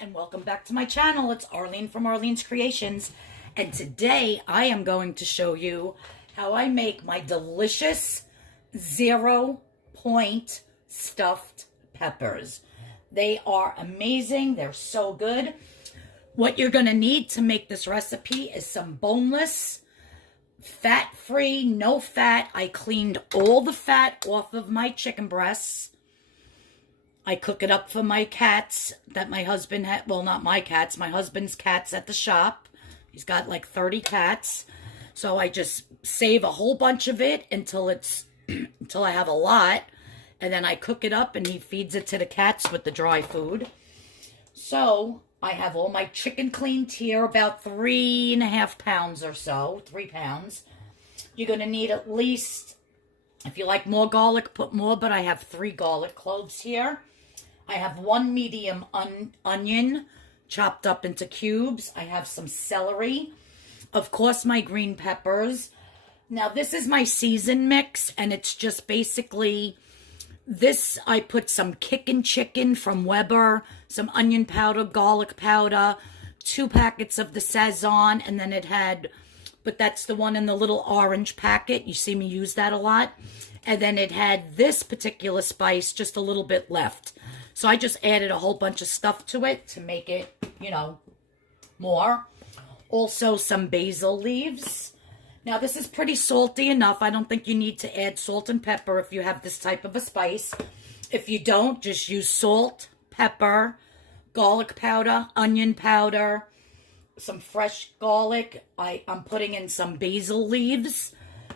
and welcome back to my channel. It's Arlene from Arlene's Creations, and today I am going to show you how I make my delicious 0-point stuffed peppers. They are amazing. They're so good. What you're going to need to make this recipe is some boneless, fat-free, no fat. I cleaned all the fat off of my chicken breasts. I cook it up for my cats that my husband had. Well, not my cats, my husband's cats at the shop. He's got like 30 cats. So I just save a whole bunch of it until I have a lot. And then I cook it up and he feeds it to the cats with the dry food. So I have all my chicken cleaned here, about 3.5 pounds or so, 3 pounds. You're going to need at least, if you like more garlic, put more, but I have 3 garlic cloves here. I have 1 medium onion chopped up into cubes. I have some celery. Of course, my green peppers. Now, this is my season mix, and it's just basically this. I put some kickin' chicken from Weber, some onion powder, garlic powder, 2 packets of the Sazon, and then it had, but that's the one in the little orange packet. You see me use that a lot. And then it had this particular spice, just a little bit left. So I just added a whole bunch of stuff to it to make it, you know, more. Also some basil leaves. Now this is pretty salty enough. I don't think you need to add salt and pepper if you have this type of a spice. If you don't, just use salt, pepper, garlic powder, onion powder, some fresh garlic. I'm putting in some basil leaves.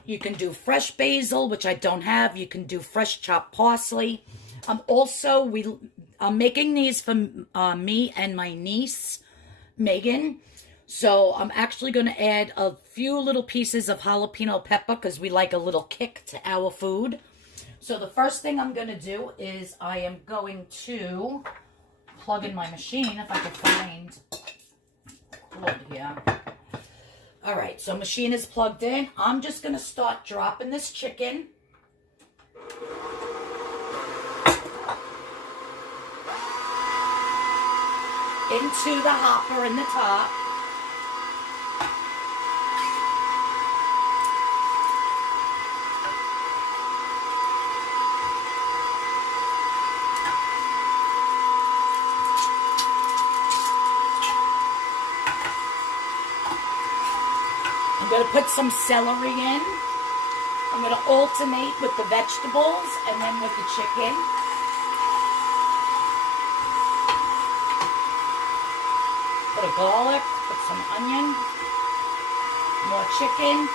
You can do fresh basil, which I don't have. You can do fresh chopped parsley. I'm making these for me and my niece, Megan. So I'm actually going to add a few little pieces of jalapeno pepper because we like a little kick to our food. So the first thing I'm going to do is I am going to plug in my machine, if I can find a cord here. All right, so machine is plugged in. I'm just going to start dropping this chicken into the hopper in the top. I'm going to put some celery in. I'm going to alternate with the vegetables and then with the chicken. Put a garlic, put some onion, more chicken.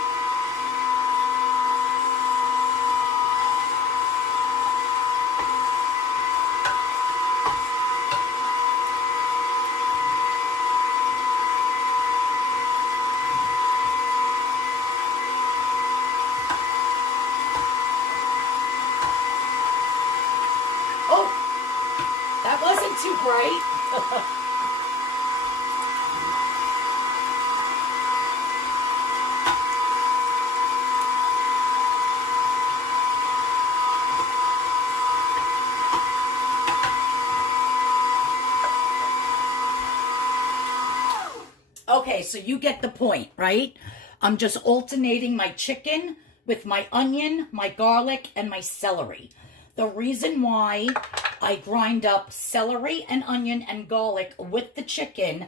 Oh, that wasn't too bright. Okay, so you get the point, right? I'm just alternating my chicken with my onion, my garlic, and my celery. The reason why I grind up celery and onion and garlic with the chicken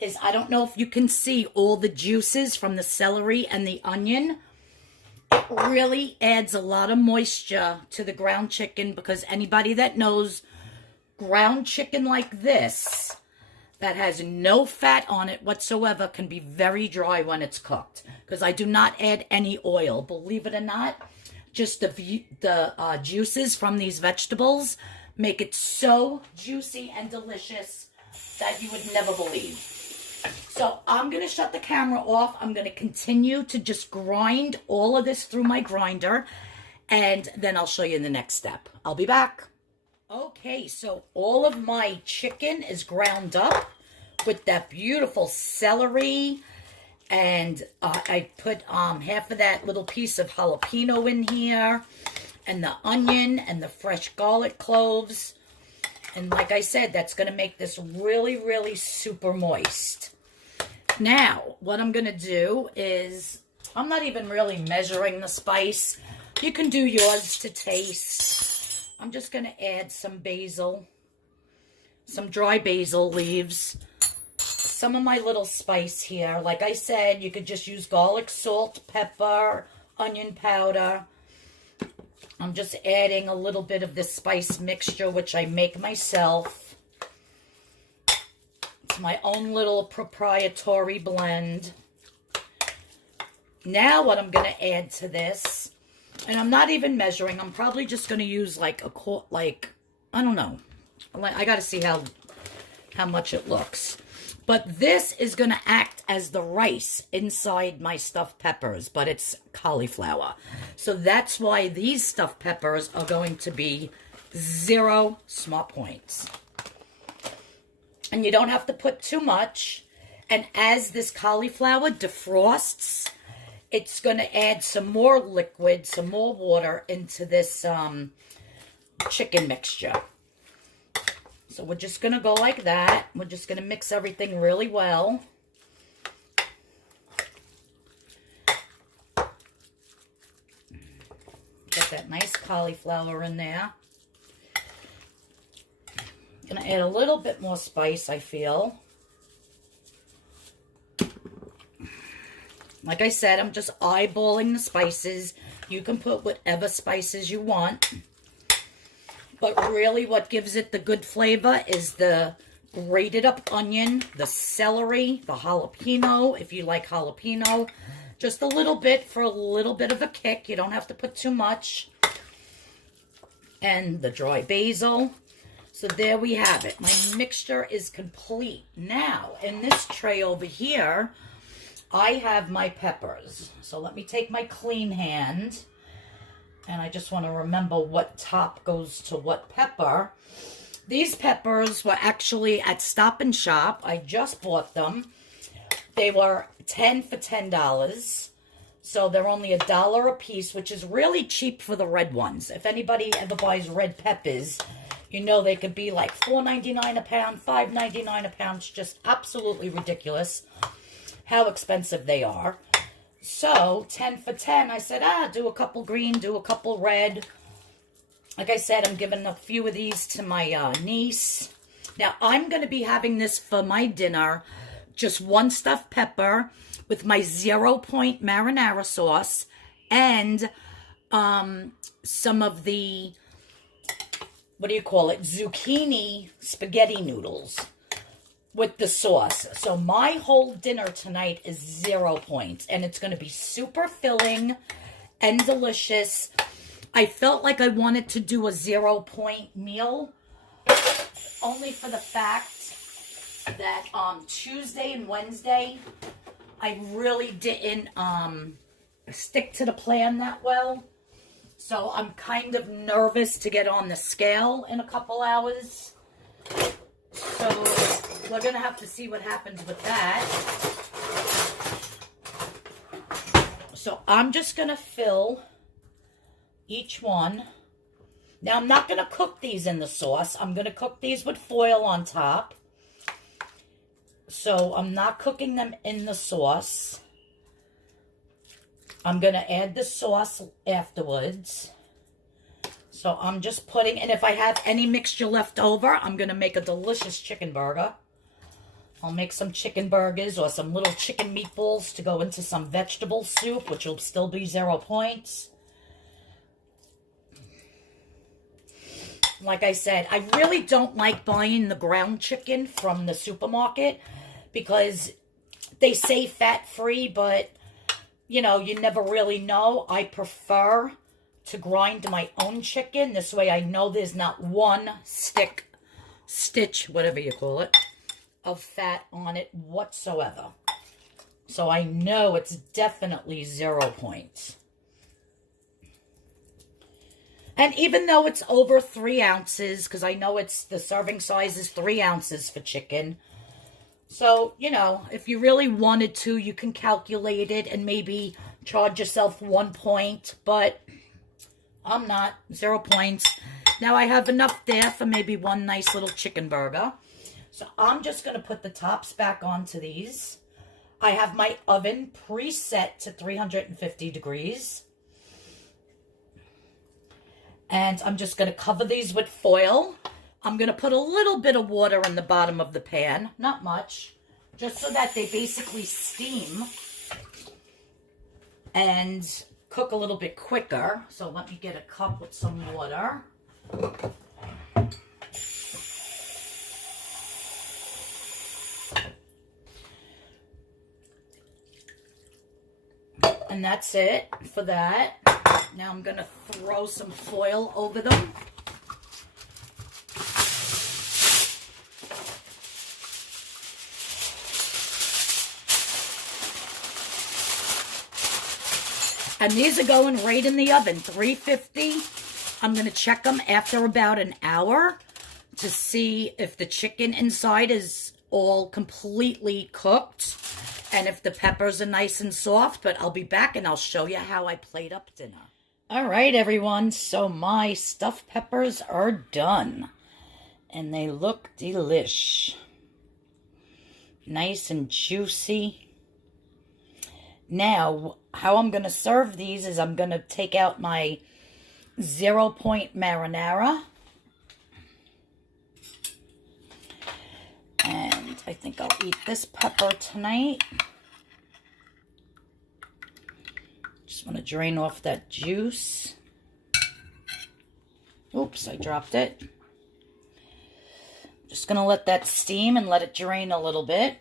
is I don't know if you can see all the juices from the celery and the onion. It really adds a lot of moisture to the ground chicken because anybody that knows ground chicken like this, that has no fat on it whatsoever, can be very dry when it's cooked. Because I do not add any oil. Believe it or not, just the juices from these vegetables make it so juicy and delicious that you would never believe. So I'm going to shut the camera off. I'm going to continue to just grind all of this through my grinder. And then I'll show you in the next step. I'll be back. Okay, so all of my chicken is ground up with that beautiful celery, and I put half of that little piece of jalapeno in here, and the onion, and the fresh garlic cloves. And like I said, that's going to make this really, really super moist. Now, what I'm going to do is, I'm not even really measuring the spice. You can do yours to taste. I'm just going to add some basil, some dry basil leaves, some of my little spice here. Like I said, you could just use garlic, salt, pepper, onion powder. I'm just adding a little bit of this spice mixture, which I make myself. It's my own little proprietary blend. Now what I'm going to add to this, and I'm not even measuring, I'm probably just going to use like a quart, like, I don't know. I got to see how much it looks. But this is going to act as the rice inside my stuffed peppers, but it's cauliflower. So that's why these stuffed peppers are going to be 0 smart points. And you don't have to put too much. And as this cauliflower defrosts, it's going to add some more liquid, some more water into this chicken mixture. So we're just going to go like that. We're just going to mix everything really well. Get that nice cauliflower in there. Going to add a little bit more spice, I feel. Like I said, I'm just eyeballing the spices. You can put whatever spices you want. But really what gives it the good flavor is the grated up onion, the celery, the jalapeno, if you like jalapeno. Just a little bit for a little bit of a kick. You don't have to put too much. And the dry basil. So there we have it. My mixture is complete. Now, in this tray over here, I have my peppers. So let me take my clean hand. And I just want to remember what top goes to what pepper. These peppers were actually at Stop and Shop. I just bought them. They were 10 for $10. So they're only $1 a piece, which is really cheap for the red ones. If anybody ever buys red peppers, you know they could be like $4.99 a pound, $5.99 a pound. It's just absolutely ridiculous how expensive they are. So, 10 for 10, I said, do a couple green, do a couple red. Like I said, I'm giving a few of these to my niece. Now, I'm going to be having this for my dinner. Just one stuffed pepper with my 0-point marinara sauce and some of the, what do you call it, zucchini spaghetti noodles with the sauce. So my whole dinner tonight is 0 points. And it's going to be super filling and delicious. I felt like I wanted to do a 0-point meal. Only for the fact that Tuesday and Wednesday, I really didn't stick to the plan that well. So I'm kind of nervous to get on the scale in a couple hours. So we're going to have to see what happens with that. So I'm just going to fill each one. Now I'm not going to cook these in the sauce. I'm going to cook these with foil on top. So I'm not cooking them in the sauce. I'm going to add the sauce afterwards. So I'm just putting, and if I have any mixture left over, I'm going to make a delicious chicken burger. I'll make some chicken burgers or some little chicken meatballs to go into some vegetable soup, which will still be 0 points. Like I said, I really don't like buying the ground chicken from the supermarket because they say fat-free, but, you know, you never really know. I prefer to grind my own chicken. This way I know there's not one stitch, whatever you call it, of fat on it whatsoever. So I know it's definitely 0 points. And even though it's over 3 ounces, because I know it's the serving size is 3 ounces for chicken. So, you know, if you really wanted to, you can calculate it and maybe charge yourself 1 point. But I'm not. 0 points. Now I have enough there for maybe one nice little chicken burger. So I'm just going to put the tops back onto these. I have my oven preset to 350 degrees. And I'm just going to cover these with foil. I'm going to put a little bit of water in the bottom of the pan. Not much. Just so that they basically steam and cook a little bit quicker. So let me get a cup with some water. And that's it for that. Now I'm going to throw some foil over them. And these are going right in the oven, 350. I'm going to check them after about an hour to see if the chicken inside is all completely cooked and if the peppers are nice and soft. But I'll be back and I'll show you how I plate up dinner. All right, everyone. So my stuffed peppers are done. And they look delish. Nice and juicy. Now, how I'm going to serve these is I'm going to take out my 0-point marinara. And I think I'll eat this pepper tonight. Just want to drain off that juice. Oops, I dropped it. Just going to let that steam and let it drain a little bit.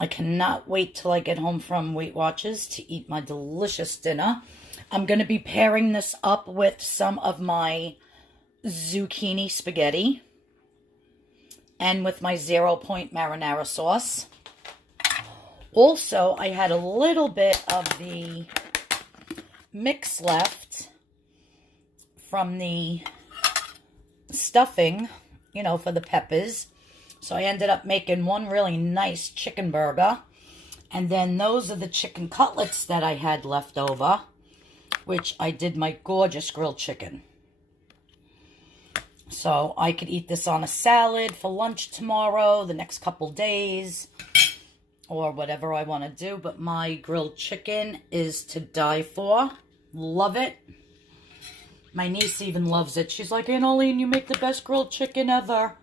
I cannot wait till I get home from Weight Watchers to eat my delicious dinner. I'm going to be pairing this up with some of my zucchini spaghetti and with my 0-point marinara sauce. Also, I had a little bit of the mix left from the stuffing, you know, for the peppers. So I ended up making one really nice chicken burger. And then those are the chicken cutlets that I had left over, which I did my gorgeous grilled chicken. So I could eat this on a salad for lunch tomorrow, the next couple days, or whatever I want to do. But my grilled chicken is to die for. Love it. My niece even loves it. She's like, Aunt Arlene, you make the best grilled chicken ever.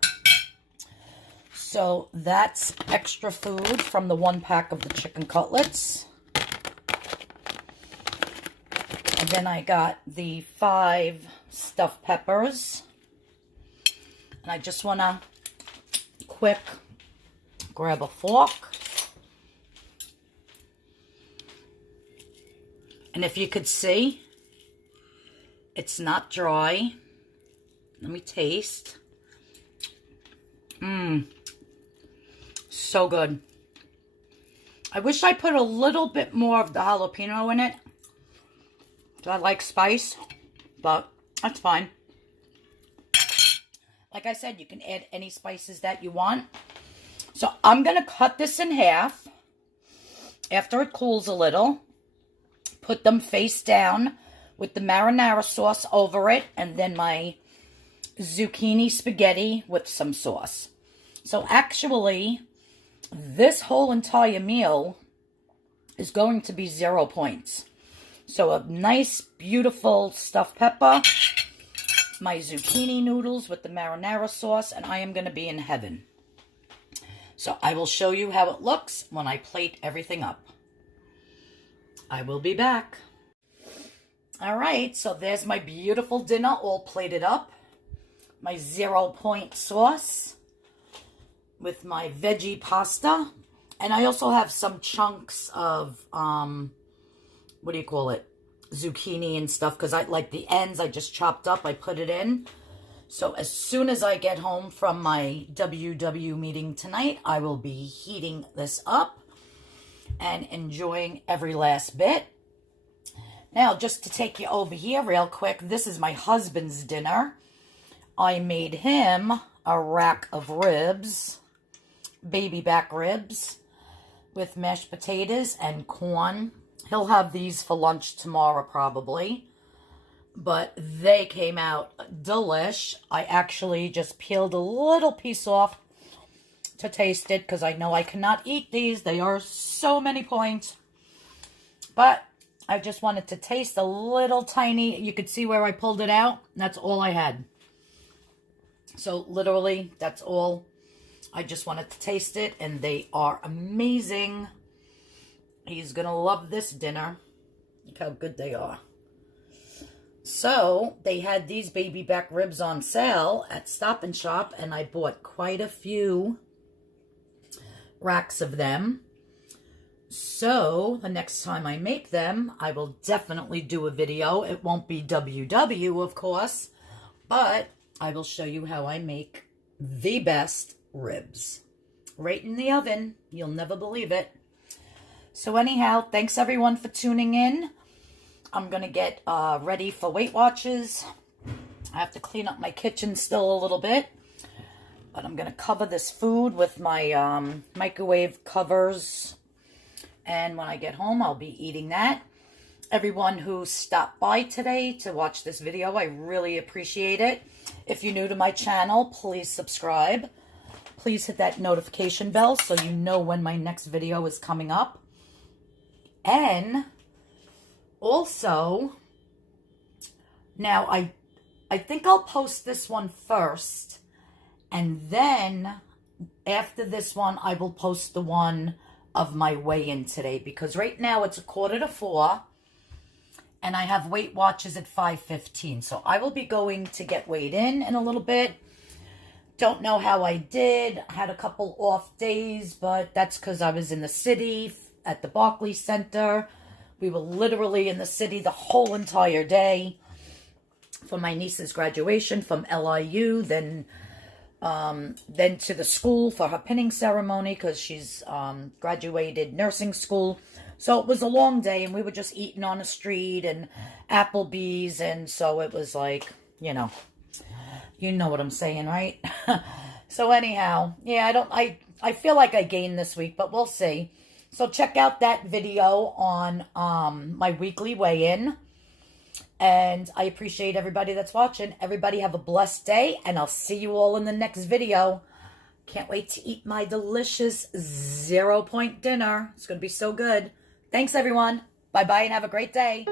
So that's extra food from the 1 pack of the chicken cutlets. And then I got the 5 stuffed peppers. And I just want to quick grab a fork. And if you could see, it's not dry. Let me taste. So good. I wish I put a little bit more of the jalapeno in it. So I like spice, but that's fine. Like I said, you can add any spices that you want. So I'm going to cut this in half after it cools a little. Put them face down with the marinara sauce over it, and then my zucchini spaghetti with some sauce. So actually, this whole entire meal is going to be 0 points. So a nice, beautiful stuffed pepper, my zucchini noodles with the marinara sauce, and I am going to be in heaven. So I will show you how it looks when I plate everything up. I will be back. All right, so there's my beautiful dinner all plated up. My 0-point sauce with my veggie pasta. And I also have some chunks of, what do you call it? Zucchini and stuff, because I like the ends I just chopped up. I put it in. So as soon as I get home from my WW meeting tonight, I will be heating this up and enjoying every last bit. Now, just to take you over here real quick, this is my husband's dinner. I made him a rack of ribs, baby back ribs, with mashed potatoes and corn. He'll have these for lunch tomorrow probably. but they came out delish. I actually just peeled a little piece off to taste it because I know I cannot eat these. They are so many points. But I just wanted to taste a little tiny. You could see where I pulled it out. That's all I had. So literally, that's all. I just wanted to taste it, and they are amazing. He's going to love this dinner. Look how good they are. So, they had these baby back ribs on sale at Stop and Shop, and I bought quite a few racks of them. So, the next time I make them, I will definitely do a video. It won't be WW, of course, but I will show you how I make the best ribs. Right in the oven. You'll never believe it. So anyhow, thanks everyone for tuning in. I'm going to get ready for Weight Watchers. I have to clean up my kitchen still a little bit. But I'm going to cover this food with my microwave covers. And when I get home, I'll be eating that. Everyone who stopped by today to watch this video, I really appreciate it. If you're new to my channel, please subscribe. Please hit that notification bell so you know when my next video is coming up. And also, now I think I'll post this one first, and then after this one, I will post the one of my weigh-in today, because right now it's 3:45, and I have Weight Watchers at 5:15, so I will be going to get weighed in a little bit. Don't know how I did. I had a couple off days, but that's because I was in the city at the Barclays Center. We were literally in the city the whole entire day for my niece's graduation from LIU, then to the school for her pinning ceremony because she's graduated nursing school. So it was a long day, and we were just eating on the street and Applebee's, and so it was like, you know what I'm saying, right? So anyhow, yeah, I feel like I gained this week, but we'll see. So check out that video on my weekly weigh-in. And I appreciate everybody that's watching. Everybody have a blessed day, and I'll see you all in the next video. Can't wait to eat my delicious 0 point dinner. It's going to be so good. Thanks, everyone. Bye-bye, and have a great day.